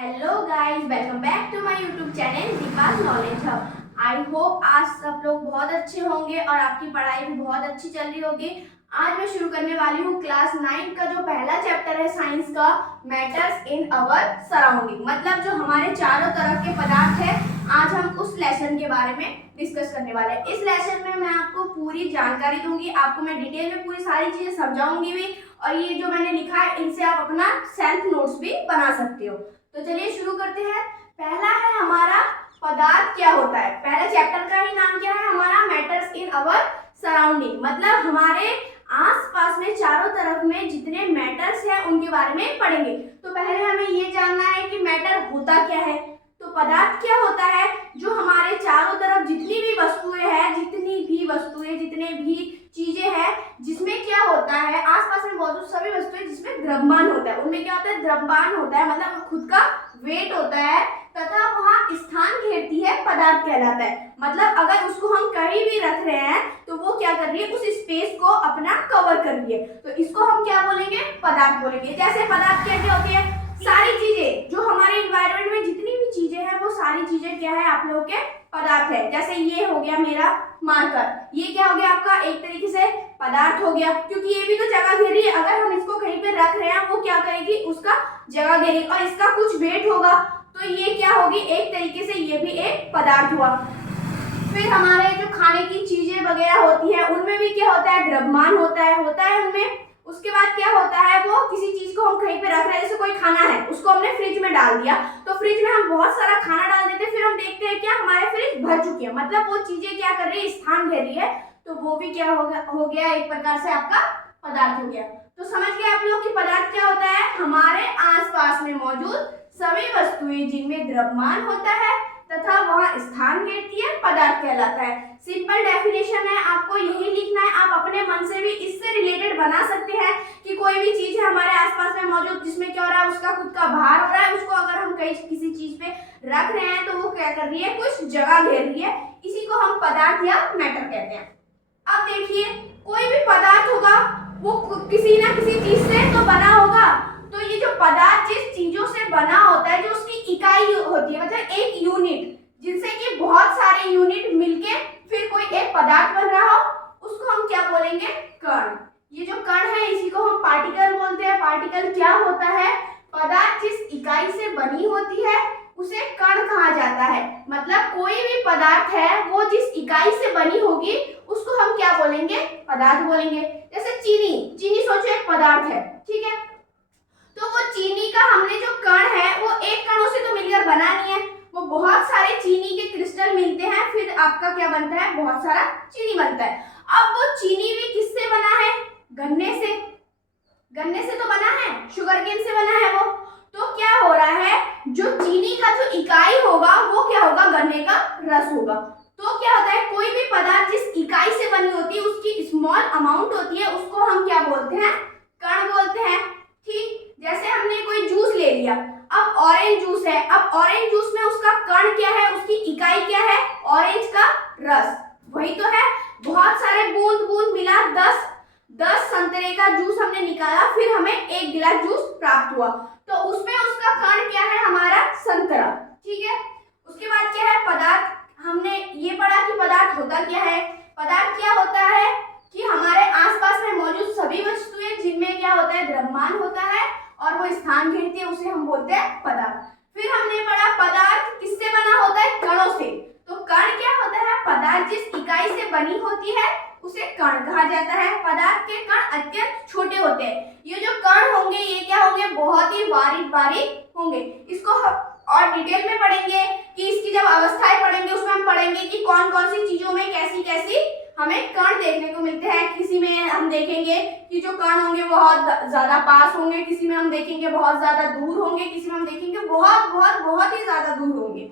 Hello guys, welcome back to my YouTube channel Deepal knowledge hub. I hope आज सब लोग बहुत अच्छे होंगे और आपकी पढ़ाई भी बहुत अच्छी चल रही होगी। आज मैं शुरू करने वाली हूँ क्लास 9 का जो पहला चैप्टर है साइंस का, मैटर्स इन अवर सराउंडिंग, मतलब जो हमारे चारों तरफ के पदार्थ है। आज हम उस लेसन के बारे में डिस्कस करने वाले हैं। इस लेसन में मैं आपको पूरी जानकारी दूंगी, आपको मैं डिटेल में पूरी सारी चीजें समझाऊंगी भी, और ये जो मैंने लिखा है इनसे आप अपना सेल्फ नोट्स भी बना सकते हो। तो चलिए शुरू करते हैं। पहला है हमारा पदार्थ क्या होता है। पहले चैप्टर का ही नाम क्या है हमारा, मैटर्स इन अवर सराउंडिंग, मतलब हमारे आसपास में चारों तरफ में जितने मैटर्स हैं उनके बारे में पढ़ेंगे। तो पहले हमें ये जानना है कि मैटर होता क्या है। तो पदार्थ क्या होता है, जो हमारे चारों तरफ जितनी भी वस्तुएं हैं, जितने भी चीजें हैं, जिसमें क्या होता है आसपास में मौजूद सभी वस्तुएं जिसमें द्रव्यमान होता है, उनमें क्या होता है, द्रव्यमान होता है, मतलब खुद का वेट होता है, तथा वहाँ स्थान घेरती है, पदार्थ कहलाता है। मतलब अगर उसको हम कहीं भी रख रहे हैं तो वो क्या कर रही है, उस स्पेस को अपना कवर कर रही है, तो इसको हम क्या बोलेंगे, पदार्थ बोलेंगे। जैसे पदार्थ क्या क्या होती है, सारी चीजें जो हमारे इन्वायरमेंट में जितनी भी चीजें हैं वो सारी चीजें क्या है, आप लोगों के पदार्थ है। जैसे ये हो गया मेरा मार्कर, ये क्या हो गया आपका, एक तरीके से पदार्थ हो गया, क्योंकि ये भी तो जगह घेर रही है। अगर हम इसको कहीं पे रख रहे हैं वो क्या करेगी, उसका जगह घेरेगी, और इसका कुछ वेट होगा, तो ये क्या होगी, एक तरीके से ये भी एक पदार्थ हुआ। फिर हमारे जो खाने की चीजें वगैरह होती है उनमें भी क्या होता है, द्रव्यमान होता है उनमें। उसके बाद क्या होता है, वो किसी चीज को हम कहीं पे रख रहे हैं, जैसे कोई खाना है उसको हमने फ्रिज में डाल दिया, तो फ्रिज में हम बहुत सारा खाना डाल देते हैं, फिर हम देखते हैं क्या हमारे फ्रिज भर चुकी है, मतलब वो चीजें क्या कर रही है, स्थान घेर रही है, तो वो भी क्या हो गया एक प्रकार से आपका पदार्थ हो गया। तो समझ गए आप लोग कि पदार्थ क्या होता है, हमारे आसपास में मौजूद सभी वस्तुएं जिनमें द्रव्यमान होता है तथा वह स्थान घेरती है, पदार्थ कहलाता है। सिंपल डेफिनेशन है, आपको यही लिखना है। आप अपने मन से भी इससे रिलेटेड बना सकते हैं कि कोई भी चीज है हमारे आसपास में मौजूद जिसमें क्या हो रहा है, उसका खुद का भार हो रहा है, उसको अगर हम कहीं किसी चीज पे रख रहे हैं तो वो क्या कर रही है, कुछ जगह घेर रही है, इसी को हम पदार्थ या मैटर कहते हैं। अब देखिए, कोई भी पदार्थ होगा वो किसी ना किसी चीज से तो बना होगा, तो ये जो पदार्थ जिस चीजों से बना होता है, जो उसकी इकाई होती है, मतलब एक यूनिट, जिनसे कि बहुत सारे यूनिट मिलके फिर कोई एक पदार्थ बन रहा हो, उसको हम क्या बोलेंगे, कण। ये जो कण है इसी को हम पार्टिकल बोलते हैं। पार्टिकल क्या होता है, पदार्थ जिस इकाई से बनी होती है उसे कण कहा जाता है। मतलब कोई भी पदार्थ है वो जिस इकाई से बनी होगी उसको हम क्या बोलेंगे, पदार्थ बोलेंगे। जैसे चीनी सोचो एक पदार्थ है, ठीक है, तो वो चीनी का हमने जो कण है वो एक कणों से तो मिलकर बना नहीं है, वो बहुत सारे चीनी के क्रिस्टल मिलते हैं, फिर आपका क्या बनता है, बहुत सारा चीनी बनता है। अब वो चीनी भी किससे बना है, गन्ने से तो बना है, शुगर केन से बना है वो। तो क्या हो रहा है, जो चीनी का जो इकाई होगा वो क्या होगा, गन्ने का रस होगा। तो क्या होता है, कोई भी पदार्थ जिस इकाई से बनी होती है उसकी स्मॉल अमाउंट होती है, उसको हम क्या बोलते हैं, कण बोलते हैं। ठीक, जैसे हमने कोई जूस ले लिया, अब ऑरेंज जूस है, अब ऑरेंज जूस में उसका कण क्या है, उसकी इकाई क्या है, ऑरेंज का रस, वही तो है। बहुत सारे बूंद बूंद मिला 10 संतरे का जूस हमने निकाला, फिर हमें एक गिलास जूस प्राप्त हुआ, तो उसमें उसका कण क्या है, हमारा संतरा। ठीक है, उसके बाद क्या है, पदार्थ हमने ये पढ़ा कि पदार्थ होता क्या है। पदार्थ क्या होता है कि हमारे आसपास में मौजूद सभी वस्तुएं जिनमें क्या होता है, द्रव्यमान होता है और वो स्थान घेरती है, उसे हम बोलते हैं पदार्थ। फिर हमने पढ़ा पदार्थ किससे बना होता है, कणों से। तो कण क्या होता है, पदार्थ जिस इकाई से बनी होती है उसे कण कहा जाता है। पदार्थ के कण अत्यंत छोटे होते हैं। ये जो कण होंगे ये क्या होंगे, बहुत ही बारीक बारीक होंगे। इसको और डिटेल में पढ़ेंगे कि इसकी जब अवस्थाएं पढ़ेंगे उसमें हम पढ़ेंगे कि कौन कौन सी चीजों में कैसी कैसी हमें कण देखने को मिलते हैं। किसी में हम देखेंगे कि जो कण होंगे बहुत ज्यादा पास होंगे, किसी में हम देखेंगे बहुत ज्यादा दूर होंगे, किसी में हम देखेंगे बहुत बहुत बहुत ही ज्यादा दूर होंगे।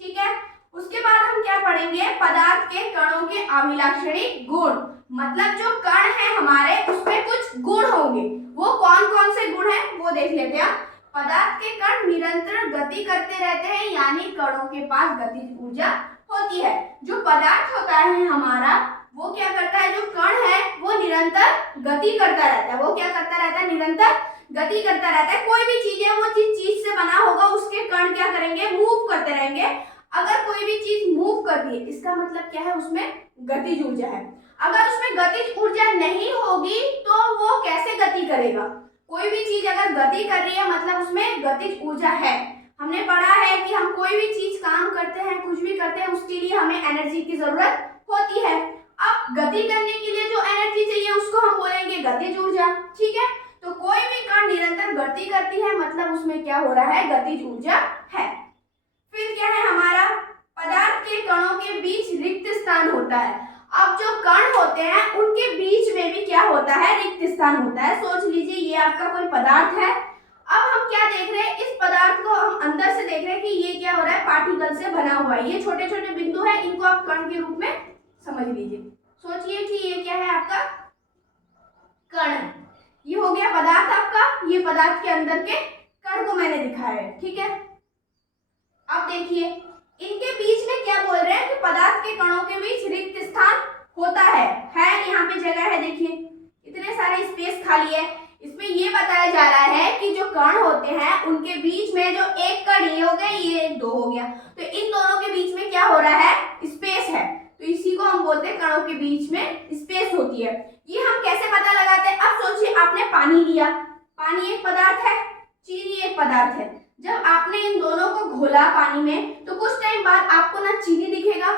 ठीक है, उसके बाद हम क्या पढ़ेंगे, पदार्थ के कणों के अभिलाक्षणिक गुण, मतलब जो कण है हमारे उसमें कुछ गुण होंगे, वो कौन कौन से गुण है वो देख लेते हैं। पदार्थ के कण निरंतर गति करते रहते हैं, यानी कणों के पास गतिज ऊर्जा होती है। जो पदार्थ होता है हमारा वो क्या करता है, जो कण है वो निरंतर गति करता रहता है। वो क्या करता रहता है, निरंतर गति करता रहता है। कोई भी चीज है वो जिस चीज से बना होगा उसके कण रही है, इसका मतलब क्या है, उसमें गतिज ऊर्जा है। अगर उसमें गतिज ऊर्जा नहीं होगी तो वो कैसे गति करेगा? कोई भी चीज अगर गति कर रही है मतलब उसमें गतिज ऊर्जा है। हमने पढ़ा है कि हम कोई भी चीज काम करते हैं, कुछ भी करते हैं, उसके लिए हमें एनर्जी की जरूरत होती है। अब गति करने के लिए जो एनर्जी चाहिए उसको हम बोलेंगे गतिज ऊर्जा, ठीक है। तो कोई भी कण निरंतर गति करती है मतलब उसमें क्या हो रहा है, गतिज ऊर्जा है। फिर क्या है हमारा, पदार्थ के कणों के बीच रिक्त स्थान होता है। अब जो कण होते हैं उनके बीच में भी क्या होता है, रिक्त स्थान होता है। सोच लीजिए ये आपका कोई पदार्थ है। अब हम क्या देख रहे हैं, इस पदार्थ को हम अंदर से देख रहे हैं कि ये क्या हो रहा है, पार्टिकल से बना हुआ है। ये छोटे छोटे बिंदु है, इनको आप कण के रूप में समझ लीजिए। सोचिए कि ये क्या है, आपका कण है। ये हो गया पदार्थ आपका, ये पदार्थ के अंदर के कण को मैंने दिखाया है, ठीक है। अब देखिए इनके बीच में क्या बोल रहे हैं कि पदार्थ के कणों के बीच रिक्त स्थान होता है। यहाँ पे जगह है, देखिए इतने सारे स्पेस खाली है। इसमें ये बताया जा रहा है कि जो कण होते हैं उनके बीच में जो एक कण ये हो गया, ये दो हो गया, तो इन दोनों के बीच में क्या हो रहा है, स्पेस है। तो इसी को हम बोलते हैं कणों के बीच में स्पेस होती है। ये हम कैसे पता लगाते हैं? अब सोचिए आपने पानी लिया, पानी एक पदार्थ है, चीनी एक पदार्थ है। जब आपने इन दोनों को घोला पानी में तो कुछ टाइम बाद आपको ना चीनी दिखेगा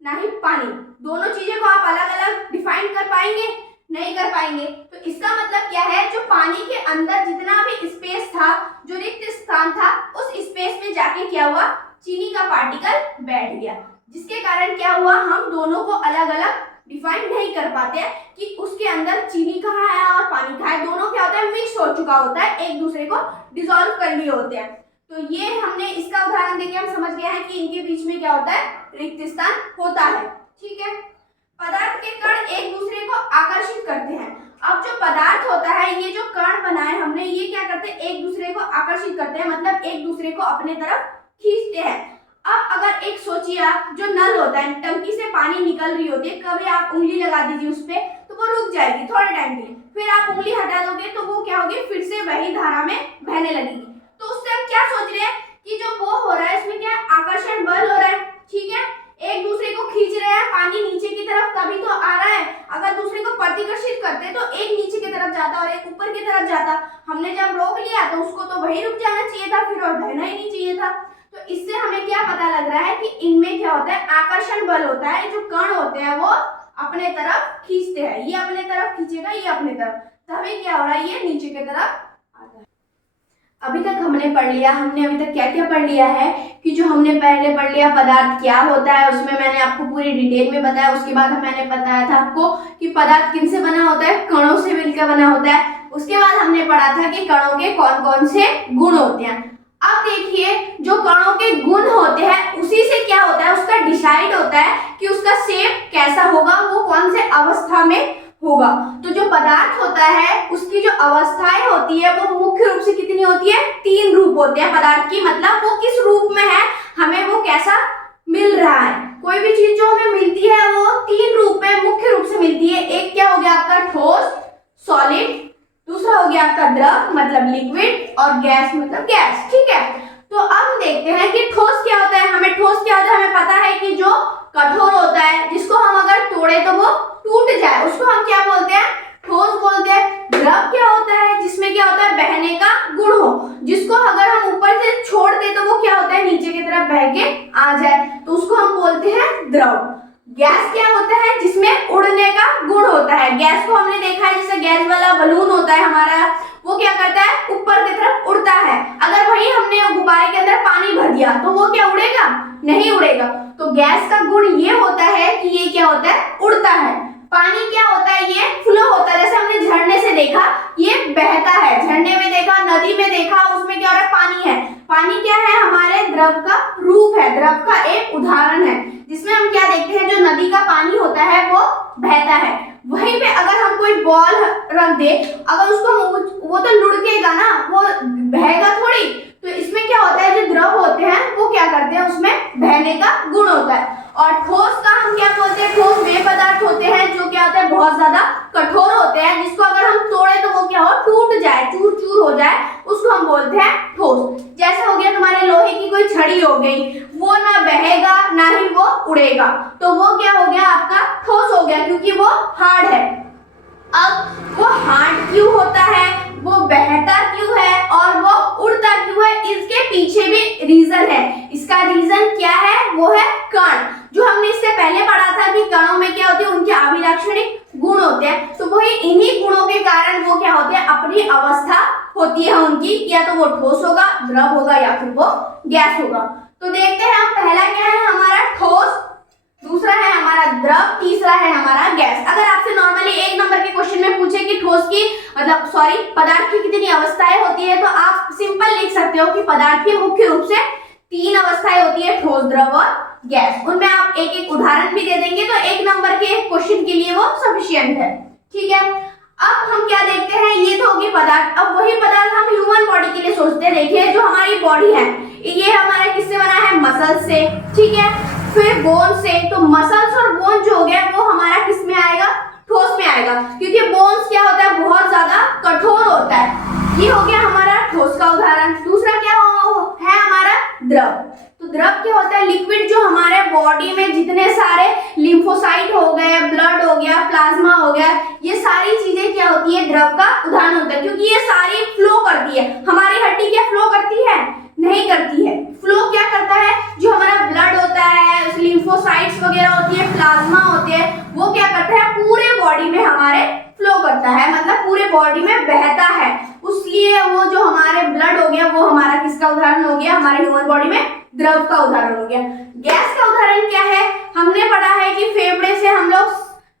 ना ही पानी। दोनों चीजें को आप अलग अलग डिफाइन कर पाएंगे? नहीं कर पाएंगे। तो इसका मतलब क्या है, जो पानी के अंदर जितना भी स्पेस था, जो रिक्त स्थान था, उस स्पेस में जाके क्या हुआ, चीनी का पार्टिकल बैठ गया, जिसके कारण क्या हुआ, हम दोनों को अलग अलग डिफाइन नहीं कर पाते हैं कि उसके अंदर चीनी कहाँ है और पानी कहाँ है। दोनों क्या होता है, मिक्स हो चुका होता है, एक दूसरे को डिसॉल्व कर लिए होते हैं। तो ये हमने इसका उदाहरण देके हम समझ गए हैं कि इनके बीच में क्या होता है, रिक्त स्थान होता है, ठीक है। पदार्थ के कण एक दूसरे को आकर्षित करते हैं। अब जो पदार्थ होता है, ये जो कण बनाए हमने, ये क्या करते हैं, एक दूसरे को आकर्षित करते हैं, मतलब एक दूसरे को अपने तरफ खींचते हैं। अब अगर एक सोचिए आप, जो नल होता है, टंकी से पानी निकल रही होती है, कभी आप उंगली लगा दीजिए उस पे तो वो रुक जाएगी थोड़े टाइम के लिए, फिर आप उंगली हटा दोगे तो वो क्या होगी, फिर से वही धारा में बहने लगेगी। तो उससे हम क्या सोच रहे हैं कि जो वो हो रहा है इसमें क्या आकर्षण बल हो रहा है, ठीक है। एक दूसरे को खींच रहे हैं, पानी नीचे की तरफ तभी तो आ रहा है। अगर दूसरे को प्रतिकर्षित करते तो एक नीचे की तरफ जाता और एक ऊपर की तरफ जाता। हमने जब रोक लिया तो उसको तो वही रुक जाना चाहिए था फिर, और बहना ही नहीं चाहिए था। तो इससे हमें क्या पता लग रहा है कि इनमें क्या होता है, आकर्षण बल होता है। जो कण होते हैं वो अपने तरफ खींचते हैं, ये अपने तरफ खींचेगा, ये अपने तरफ, तभी क्या हो रहा है, ये नीचे की तरफ आता है। अभी तक हमने पढ़ लिया, हमने अभी तक क्या क्या पढ़ लिया है कि जो हमने पहले पढ़ लिया पदार्थ क्या होता है, उसमें मैंने आपको पूरी डिटेल में बताया। उसके बाद मैंने बताया था आपको कि पदार्थ किन से बना होता है, कणों से मिलकर बना होता है। उसके बाद हमने पढ़ा था कि कणों के कौन कौन से गुण होते हैं। अब देखिए जो कणों के गुण होते हैं उसी से क्या होता है, उसका डिसाइड होता है कि उसका शेप कैसा होगा, वो कौन से अवस्था में होगा। तो जो पदार्थ होता है उसकी जो अवस्थाएं होती है वो मुख्य रूप से कितनी होती है, 3 रूप होते हैं पदार्थ की, मतलब वो किस रूप में है, हमें वो कैसा मिल रहा है। कोई भी चीज जो हमें मिलती है वो 3 रूप में मुख्य रूप से मिलती है। एक क्या हो गया आपका, ठोस सॉलिड, दूसरा हो गया आपका द्रव मतलब लिक्विड, और गैस मतलब गैस, ठीक है। तो अब देखते हैं कि ठोस क्या होता है। हमें ठोस क्या होता है, हमें पता है कि जो कठोर होता है, जिसको हम अगर तोड़े तो वो टूट जाए, उसको हम क्या बोलते हैं, ठोस बोलते हैं। द्रव क्या होता है, जिसमें क्या होता है, बहने का गुण हो, जिसको अगर हम ऊपर से छोड़ दे तो वो क्या होता है, नीचे की तरफ बह के आ जाए, तो उसको हम बोलते हैं द्रव। गैस क्या होता है, जिसमें उड़ने का गुण होता है। गैस को हमने देखा है, जैसे गैस वाला बलून होता है हमारा, वो क्या करता है, ऊपर की तरफ उड़ता है। अगर वही हमने गुब्बारे के अंदर पानी भर दिया तो वो क्या उड़ेगा, नहीं उड़ेगा। तो गैस का गुण ये होता है कि ये क्या होता है, उड़ता है। पानी क्या होता है, ये फ्लो होता है। जैसे हमने झरने से देखा, ये बहता है, झरने में देखा, नदी में देखा, उसमें क्या हो रहा है, पानी है। पानी क्या है, हमारे द्रव का रूप है, द्रव का एक उदाहरण है, जिसमें हम क्या देखते हैं, जो नदी का पानी होता है वो बहता है। वहीं पे अगर हम कोई बॉल रख दे, अगर उसको वो तो लुढ़केगा ना, वो बहेगा थोड़ी। तो इसमें क्या होता है, जो द्रव होते हैं वो क्या करते हैं, उसमें बहने का गुण होता है। और ठोस का हम क्या बोलते हैं, ठोस वे पदार्थ होते हैं जो क्या होता है, बहुत ज्यादा कठोर होते हैं, जिसको अगर हम तोड़े तो वो क्या हो, टूट जाए, चूर चूर हो जाए, उसको हम बोलते हैं ठोस। जैसे हो गया तुम्हारे लोहे की कोई छड़ी हो गई, वो ना बहेगा ना ही वो उड़ेगा, तो वो क्या हो गया आपका ठोस हो गया क्योंकि वो हार्ड है। अब वो हार्ड क्यों होता है, वो बहता क्यों है और वो उड़ता क्यों है, इसके पीछे भी रीजन है। इसका रीजन क्या है, वो है कण। जो हमने इससे पहले पढ़ा था कि कणों में क्या होते हैं, उनके अभिलाक्षणिक गुण होते हैं, तो वही इन्हीं गुणों के कारण वो क्या होते हैं, अपनी अवस्था होती है उनकी, या तो वो ठोस होगा, द्रव होगा या फिर वो गैस होगा। तो देखते हैं हम, पहला क्या है हमारा ठोस, दूसरा है हमारा द्रव, तीसरा है हमारा गैस। अगर आपसे नॉर्मली 1 नंबर के क्वेश्चन में पूछे कि ठोस की पदार्थ की कितनी अवस्थाएं होती है, तो आप सिंपल लिख सकते हो कि पदार्थ की मुख्य रूप से 3 अवस्थाएं होती है, ठोस, द्रव और गैस। उनमें आप एक एक उदाहरण भी दे देंगे तो 1 नंबर के क्वेश्चन के लिए वो सफिशिएंट है। ठीक है, अब हम क्या देखते हैं, ये तो होगी पदार्थ। अब वही पदार्थ हम ह्यूमन बॉडी के लिए सोचते हैं। देखिए जो हमारी बॉडी है ये हमारा किससे बना है, मसल से, ठीक है, फिर बोन से। तो मसल्स और बोन जो हो गया वो हमारा किस में आएगा, ठोस में आएगा, क्योंकि बोन्स क्या होता है, बहुत ज्यादा कठोर होता है। ये हो गया हमारा ठोस का उदाहरण। दूसरा क्या है हमारा द्रव। तो द्रव क्या होता है, लिक्विड जो हमारे बॉडी में जितने सारे लिम्फोसाइट हो गए, ब्लड हो गया, प्लाज्मा हो गया, ये सारी चीजें क्या होती है, द्रव का उदाहरण होता है, क्योंकि ये सारी फ्लो करती है। हमारी हड्डी क्या फ्लो करती है, नहीं करती है। फ्लो क्या करता है, जो हमारा ब्लड होता है, लिम्फोसाइट्स वगैरह होती है, प्लाज्मा होते हैं, वो क्या करता है, पूरे बॉडी में हमारे फ्लो करता है, मतलब पूरे बॉडी में बहता है। उसलिए वो जो हमारे ब्लड हो गया वो हमारा किसका उदाहरण हो गया, हमारे ह्यूमन बॉडी में द्रव का उदाहरण हो गया। गैस का उदाहरण क्या है, हमने पढ़ा है कि फेफड़े से हम लोग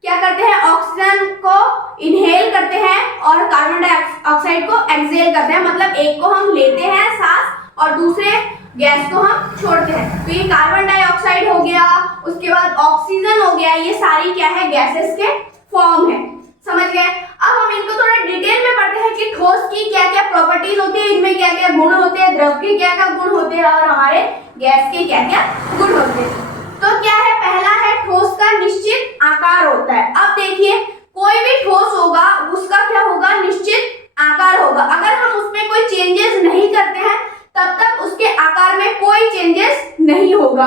क्या करते हैं, ऑक्सीजन को इनहेल करते हैं और कार्बन डाइऑक्साइड को एक्सहेल करते हैं, मतलब एक को हम लेते हैं सांस और दूसरे गैस को हम छोड़ते हैं। तो ये कार्बन डाइऑक्साइड हो गया, उसके बाद ऑक्सीजन हो गया, ये सारी क्या है, गैसेस के फॉर्म है। समझ गए। अब हम इनको थोड़ा डिटेल में पढ़ते हैं कि ठोस की क्या क्या प्रॉपर्टीज होती है, इनमें क्या क्या गुण होते हैं, द्रव के क्या क्या गुण होते हैं और हमारे गैस के क्या क्या गुण होते हैं। तो क्या है, पहला है ठोस का निश्चित आकार होता है। अब देखिए कोई भी ठोस होगा उसका क्या होगा, निश्चित आकार होगा। अगर हम उसमें कोई चेंजेस नहीं करते हैं तब तक उसके आकार में कोई चेंजेस नहीं होगा।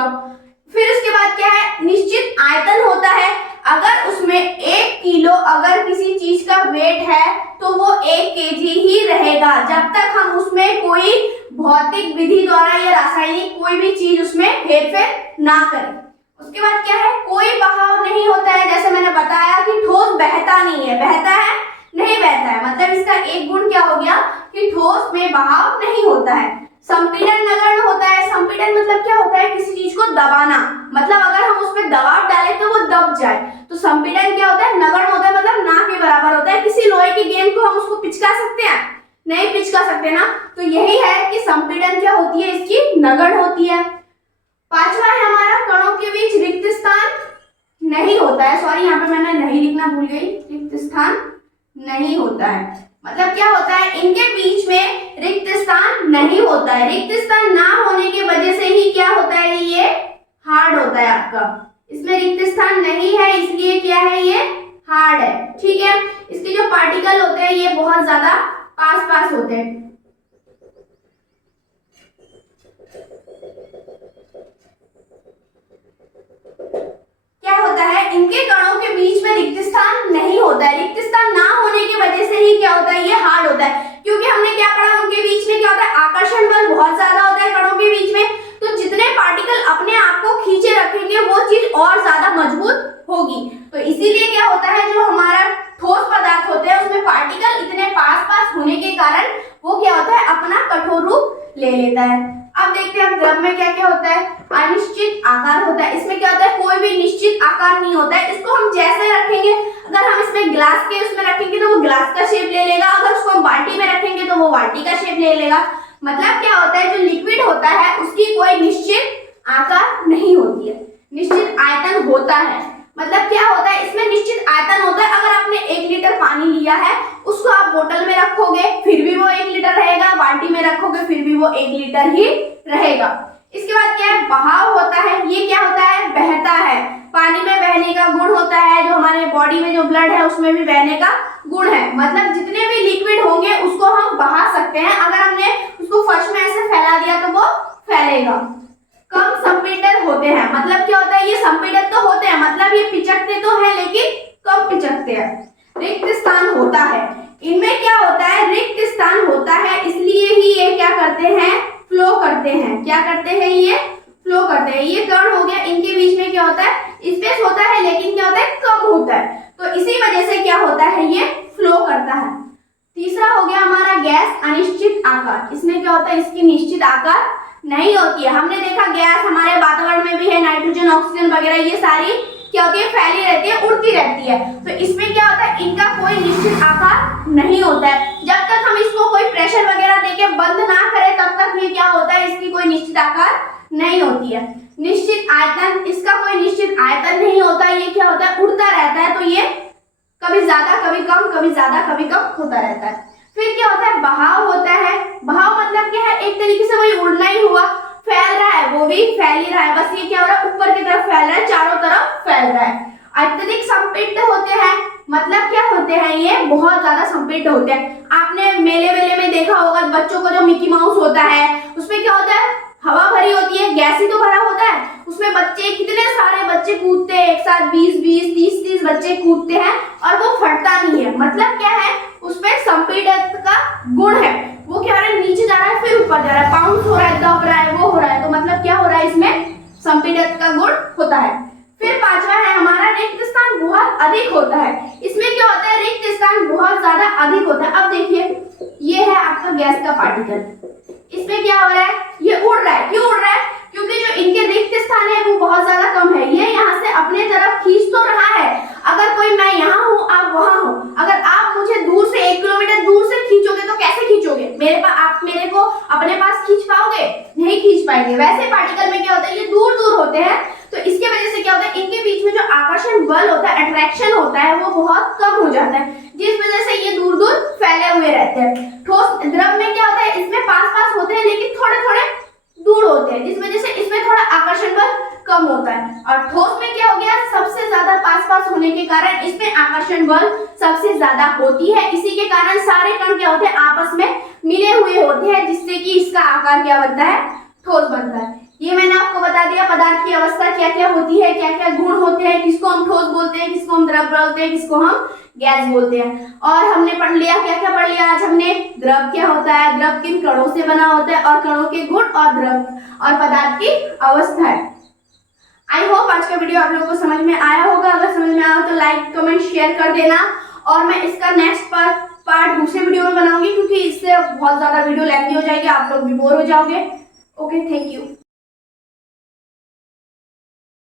फिर उसके बाद क्या है, निश्चित आयतन होता है। अगर उसमें 1 किलो अगर किसी चीज का वेट है तो वो 1 केजी ही रहेगा, जब तक हम उसमें कोई भौतिक विधि द्वारा या रासायनिक कोई भी चीज उसमें हेरफेर ना करें। उसके बाद क्या है, कोई बहाव नहीं होता है। जैसे मैंने बताया कि ठोस बहता नहीं है, बहता है नहीं बहता है, मतलब इसका एक गुण क्या हो गया कि ठोस में बहाव नहीं होता है। संपीड़न नगण्य होता है। संपीड़न मतलब क्या होता है, किसी चीज को दबाना, मतलब अगर हम उसमें दबाव डालें तो वो दब जाए। तो संपीड़न क्या होता है, नगण्य होता है, मतलब ना के बराबर होता है। किसी लोहे की गेंद को हम उसको पिचका सकते हैं, नहीं पिचका सकते ना। तो यही है कि संपीड़न क्या होती है, इसकी नगण्य होती है। पांचवा है हमारा, कणों के बीच रिक्त स्थान नहीं होता है। सॉरी यहाँ पे मैंने नहीं लिखना भूल गई, रिक्त स्थान नहीं होता है, मतलब क्या होता है, इनके बीच में रिक्त स्थान नहीं होता है। रिक्त स्थान ना होने की वजह से ही क्या होता है, ये हार्ड होता है आपका। इसमें रिक्त स्थान नहीं है इसलिए क्या है, ये हार्ड है। ठीक है, इसके जो पार्टिकल होते हैं ये बहुत ज्यादा पास पास होते हैं। क्या होता है, इनके कणों के बीच में रिक्त स्थान नहीं होता है। रिक्त स्थान ना होने की वजह से ही क्या होता है, ये हार्ड होता है। क्योंकि हमने क्या पढ़ा, उनके बीच में क्या होता है, आकर्षण बल बहुत ज्यादा होता है कणों के बीच में। तो जितने पार्टिकल अपने आप को खींचे रखेंगे वो चीज और ज्यादा मजबूत होगी। तो इसीलिए क्या होता है, जो हमारा ठोस पदार्थ होते हैं उसमें पार्टिकल इतने पास पास होने के कारण वो क्या होता है, अपना कठोर रूप ले लेता है। अब देखते हैं द्रव में क्या क्या होता है, अनिश्चित आकार होता है। इसमें क्या होता है, कोई भी निश्चित आकार नहीं होता है। इसको हम जैसे रखेंगे, अगर हम इसमें ग्लास के उसमें रखेंगे तो वो ग्लास का शेप ले लेगा, अगर उसको हम बाल्टी में रखेंगे तो वो बाल्टी का शेप ले लेगा। मतलब क्या होता है, जो लिक्विड होता है उसकी कोई निश्चित आकार नहीं होती है, निश्चित आयतन होता है। मतलब क्या होता है, इसमें निश्चित आयतन होता है। अगर आपने 1 लीटर पानी लिया है, उसको आप बोतल में रखोगे फिर भी वो 1 लीटर रहेगा, बाल्टी में रखोगे फिर भी वो 1 लीटर ही रहेगा। इसके बाद क्या है, बहाव होता है। ये क्या होता है, बहता है। पानी में बहने का गुण होता है, जो हमारे बॉडी में जो ब्लड है उसमें भी बहने का गुण है। मतलब जितने भी लिक्विड होंगे उसको हम बहा सकते हैं। अगर हमने उसको फर्श में ऐसे फैला दिया तो वो फैलेगा। देखिएगा, कम संपीड़ित होते हैं। मतलब क्या होता है, ये संपीड़ित तो होते हैं, मतलब ये पिचकते तो है लेकिन कम पिचकते हैं। रिक्त स्थान होता है, इनमें क्या होता है, रिक्त स्थान होता है, इसलिए ही ये क्या करते हैं, फ्लो करते हैं। क्या करते हैं, ये फ्लो करते हैं। ये कण हो गया, इनके बीच में क्या होता है, स्पेस होता है, लेकिन क्या होता है, कम होता है, तो इसी वजह से क्या होता है, ये फ्लो करता है। तीसरा हो गया हमारा गैस अनिश्चित आकार। इसमें क्या होता है, इसकी निश्चित आकार नहीं होती है। हमने देखा गैस हमारे वातावरण में भी है, नाइट्रोजन, ऑक्सीजन वगैरह, ये सारी क्या होती है, फैली रहती है, उड़ती रहती है। तो इसमें क्या होता है, इनका कोई निश्चित आकार नहीं होता है। जब तक हम इसको कोई प्रेशर वगैरह देके बंद ना करें तब तक ये क्या होता है, इसकी कोई निश्चित आकार नहीं होती है। निश्चित आयतन, इसका कोई निश्चित आयतन नहीं होता, ये क्या होता है, उड़ता रहता है, तो ये कभी ज्यादा कभी कम, कभी ज्यादा कभी कम होता रहता है। फिर क्या होता है, बहाव होता है। बहाव मतलब क्या है, एक तरीके से वही उड़ना ही हुआ, फैल रहा है, वो भी फैल ही रहा है, बस ये क्या हो रहा है, ऊपर की तरफ फैल रहा है, चारों तरफ फैल रहा है। अत्यधिक संपीड़ित होते हैं, मतलब क्या होते हैं, ये बहुत ज्यादा संपीड़ित होते हैं। आपने मेले वेले में देखा होगा, बच्चों का जो मिकी माउस होता है, उसमें क्या होता है, हवा भरी होती है, गैस ही तो भरा होता है, उसमें बच्चे, कितने सारे बच्चे कूदते हैं, एक साथ 20-20, 30-30 बच्चे कूदते हैं और वो फटता नहीं है। मतलब क्या है, उसमें संपीड़ित का गुण है, वो क्या हो रहा है, नीचे जा रहा है फिर ऊपर जा रहा है, बाउंस हो रहा है, दब रहा है, वो हो रहा है, तो मतलब क्या हो रहा है, इसमें संपीड़ित का गुण होता है। फिर पांचवा है हमारा रिक्त स्थान बहुत अधिक होता है। इसमें क्या होता है, रिक्त स्थान बहुत ज्यादा अधिक होता है। अब देखिए, ये है आपका गैस का पार्टिकल, इसमें क्या हो रहा है, ये उड़ रहा है। क्यों उड़ रहा है, क्योंकि जो इनके रिक्त स्थान है वो बहुत ज्यादा कम है। ये यहाँ से अपने तरफ खींच तो रहा है, अगर कोई, मैं यहाँ हूँ, आप वहां हो, अगर आप मुझे दूर से 1 किलोमीटर दूर से खींचोगे तो कैसे खींचोगे, मेरे पास, आप मेरे को अपने पास खींच पाओगे, नहीं खींच पाएंगे। वैसे पार्टिकल में क्या होता है, ये दूर दूर होते हैं, तो इसके वजह से क्या होता है, इनके बीच में जो आकर्षण बल होता है, अट्रैक्शन होता है, वो बहुत कम हो जाता है, जिस वजह से ये दूर दूर फैले हुए रहते हैं। ठोस द्रव में क्या होता है, इसमें पास पास होते हैं लेकिन थोड़े थोड़े दूर होते हैं, जिस वजह से इसमें थोड़ा आकर्षण बल कम होता है। और ठोस में क्या हो गया, सबसे ज्यादा पास पास होने के कारण इसमें आकर्षण बल सबसे ज्यादा होती है, इसी के कारण सारे कण क्या होते हैं, आपस में मिले हुए होते हैं, जिससे कि इसका आकार क्या बनता है, ठोस बनता है। ये मैंने आपको बता दिया, पदार्थ की अवस्था क्या क्या होती है, क्या क्या गुण होते हैं, किसको हम ठोस बोलते हैं, किसको हम द्रव बोलते हैं, किसको हम गैस बोलते हैं। और हमने पढ़ लिया, क्या क्या पढ़ लिया आज हमने, द्रव क्या होता है, द्रव किन कणों से बना होता है, और कणों के गुण, और द्रव और पदार्थ की अवस्था है। आई होप आज का वीडियो आप लोगों को समझ में आया होगा। अगर समझ में आया तो लाइक कमेंट शेयर कर देना, और मैं इसका नेक्स्ट पार्ट दूसरे वीडियो में बनाऊंगी, क्योंकि इससे बहुत ज्यादा वीडियो लेंथी हो जाएगी, आप लोग भी बोर हो जाओगे। Okay, thank you.